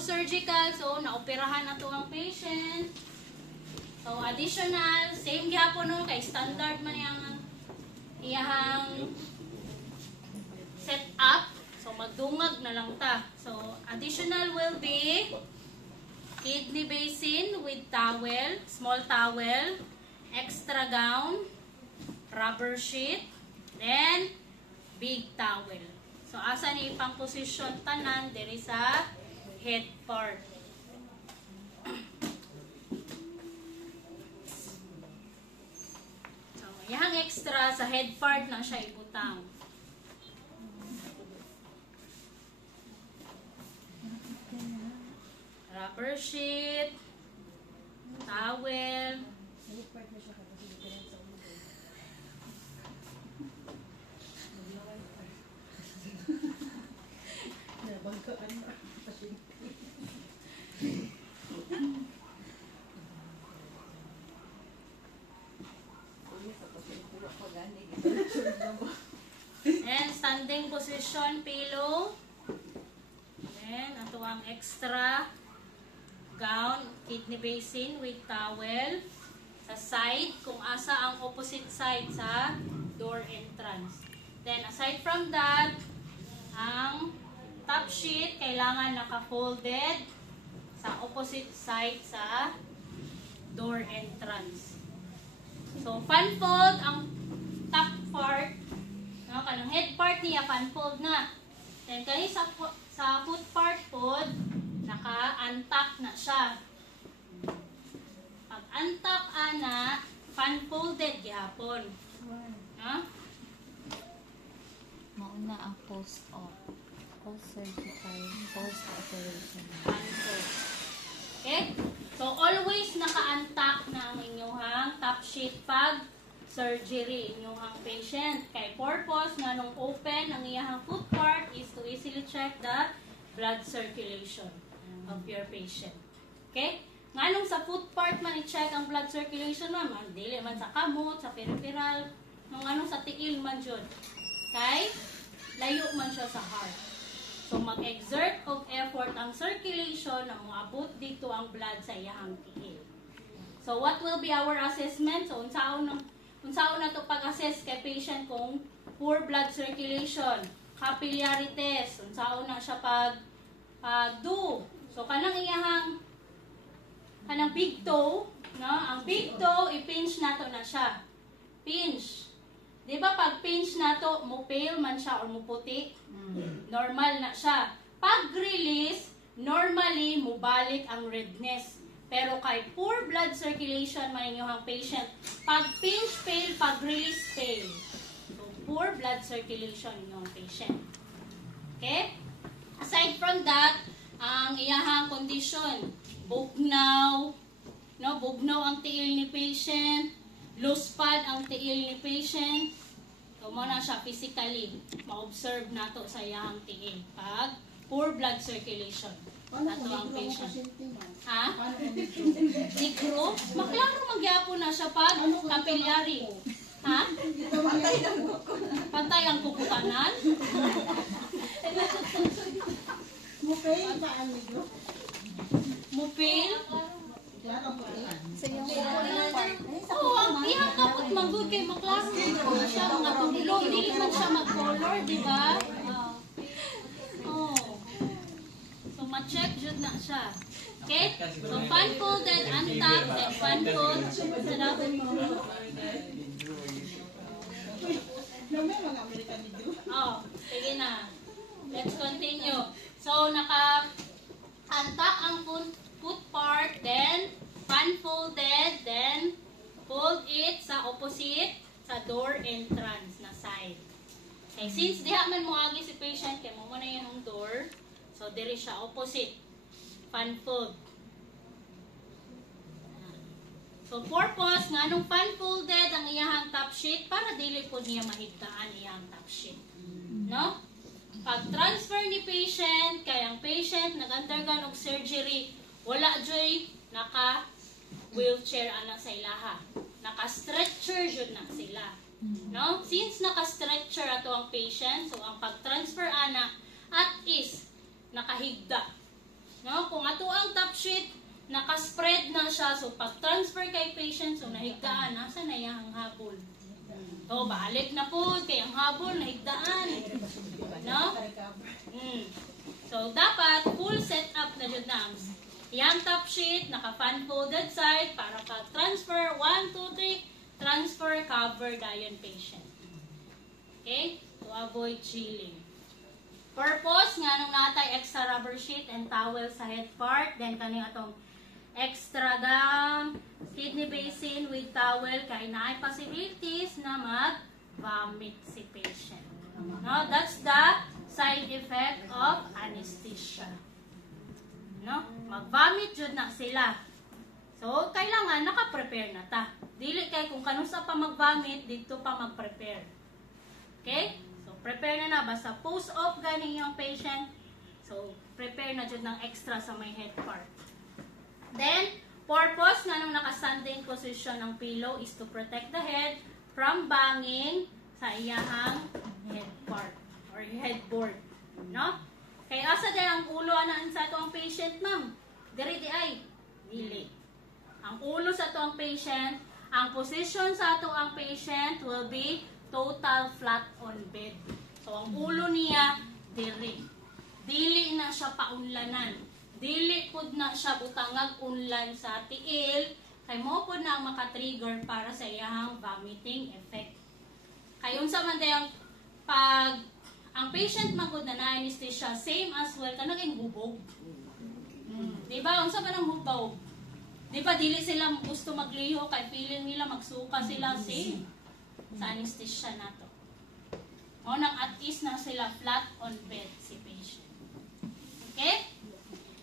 post-surgical, so naoperahan na to ang patient. So additional, same gyapon no kay standard man iyang set up. So magdungag na lang ta. So additional will be kidney basin with towel, small towel, extra gown, rubber sheet, then big towel. So asa ni ipang position tanan diri sa head part. So yang extra sa head part na siya ibutang. Rubber sheet, towel, and standing position pillow, then ato ang extra gown, kidney basin with towel sa side kung asa ang opposite side sa door entrance. Then aside from that, ang top sheet kailangan naka-folded sa opposite side sa door entrance. So fan fold ang top part, no, kanang head part niya fan fold na. Then kani sa foot part pod naka-untuck na siya. Pag untuck ana, fan folded gihapon. Ha? Mauna ang post-op. Post-surgical, post-operation. Okay? So, always naka-untuck na ang inyong top sheet pag surgery inyong patient. Kay purpose nga nung open ang iyang foot part is to easily check the blood circulation of your patient. Okay? Nganong sa foot part man i-check ang blood circulation man, dili man sa kamot, sa peripheral, nganong sa tiil man jud. Kay layo man siya sa heart. So mag-exert og effort ang circulation na moabot dito ang blood sa iyang tiil. So what will be our assessment? So unsaon na to pag-assess kay patient kung poor blood circulation, capillary test, unsaon na siya do. So kanang big toe, no? Ang big toe i-pinch nato na siya. Pinch. 'Di ba pag pinch nato, mo pale man siya or mo puti? Normal na siya. Pag release, normally mo balik ang redness. Pero kay poor blood circulation man inyong patient, pag pinch pale, pag release pale. So poor blood circulation inyong patient. Okay? Aside from that, ang iyahang condition, bugnaw, no, bugnaw ang tiil ni patient, loose pad ang tiil ni patient. So mo na siya physically ma-observe nato sa iyahang tiil pag poor blood circulation. Nato ang patient. Ha? Negro? Maklaro magyapon na siya pag capillary. Ha? Pantay ang kukutanan? Mupil? Saan nito? Mupil? So yung Oo, ang iyang kapot manggod kay maklaro na siya mga tulo. Dili man siya mag-color, di ba? Oh. So ma-check jud na siya. Okay? So fan folded, untuck, then fan fold. Mga American nito. Oh, sige na. Let's continue. So naka-untuck ang foot part, then fan folded, then fold it sa opposite sa door entrance na side. Okay, since diha man mo agi si patient kay mo na yung door, so diri siya opposite fan fold. So purpose nganong fan folded ang iyang top sheet para dili po niya mahigdaan iyang top sheet. No? Pag transfer ni patient kay ang patient nag-undergo og surgery, wala joy naka wheelchair ana sa ilaha. Naka-stretcher jud na sila. No? Since naka-stretcher ato ang patient, so ang pag-transfer ana at is nakahigda. No? Kung So, pag-transfer kay patient, so nahigdaan, nasa na yung habol? So, balik na po, kay ang habol, nahigdaan. No? So, dapat full setup na dyan na. Yang top sheet, naka-fan-folded side, para pag-transfer, 1, 2, 3, transfer, cover, dayon patient. Okay? To avoid chilling. Purpose, nga nung natay extra rubber sheet and towel sa head part, then kaning atong extra gum, kidney basin with towel, kay naay possibilities na mag-vomit si patient. No? That's the side effect of anesthesia. No? Mag-vomit jud na sila. So, kailangan naka-prepare na ta. Dili kay kung kanusa pa mag-vomit, dito pa mag-prepare. Okay? So, prepare na na. Basta post-op ganing yung patient. So, prepare na jud ng extra sa may head part. Then, purpose nga nung naka-standing position ng pillow is to protect the head from banging sa iyahang head part or headboard. No? Kaya asa din ang ulo anaan sa ito ang patient, ma'am? Diri di ay. Dili. Ang ulo sa ito ang patient, ang position sa ito ang patient will be total flat on bed. So, ang ulo niya, diri. Dili na siya paunlanan. Dili pud na siya butangag unlan sa tiil. Kay mo pud na ang makatrigger para sa iyahang vomiting effect. Kay unsa man dayang pag ang patient magud na anesthesia, same as well kanang hubog. Diba? Unsa man ang hubog? Diba dili sila gusto magliho kay feeling nila magsuka sila same sa anesthesia nato. O nang at least na sila flat on bed si patient. Okay?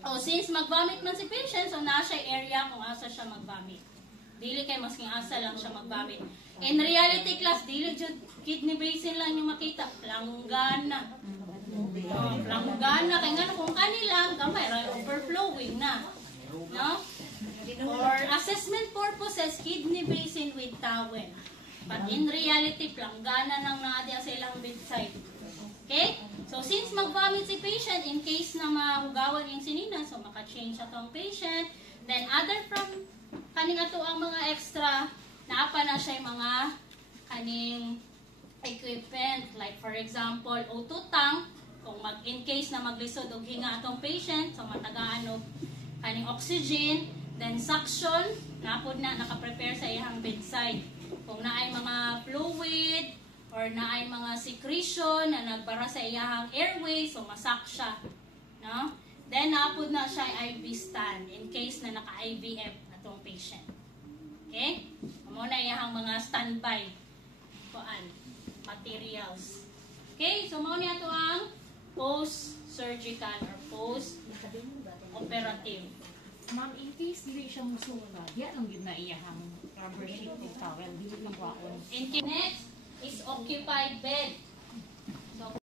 O since mag-vomit man si patient, so na siya area kung asa siya mag-vomit. Dili kay masking asa lang siya mag-vomit. In reality class, dili jud kidney basin lang yung makita. Planggana. Planggana. Kaya nga kung kanilang, gamay, overflowing na. No? For assessment purposes, kidney basin with towel. But in reality, planggana nang naadya sa ilang bedside. Okay? So, since mag-vomit si patient, in case na mahugawan yung sinina, so maka-change atong patient. Then, other from kaning ato ang mga extra, naapa na siya yung mga kaning equipment. Like, for example, O2 tank, kung in case na maglisod og hinga atong patient, so matagaan og kaning oxygen. Then, suction, napod na, nakaprepare sa iyang bedside. Kung naay mga fluid, or naay mga secretion na nagbara sa iyahang airway, so masak siya. No? Then, napod na siya IV stand in case na naka-IVF atong patient. Okay? Muna iyahang mga standby materials. Okay? So, muna ito ang post-surgical or post-operative. Ma'am, in case dili siya musuka, diya lang yun na iyahang rubber sheet ng towel, dili lang waon. And next is occupied bed.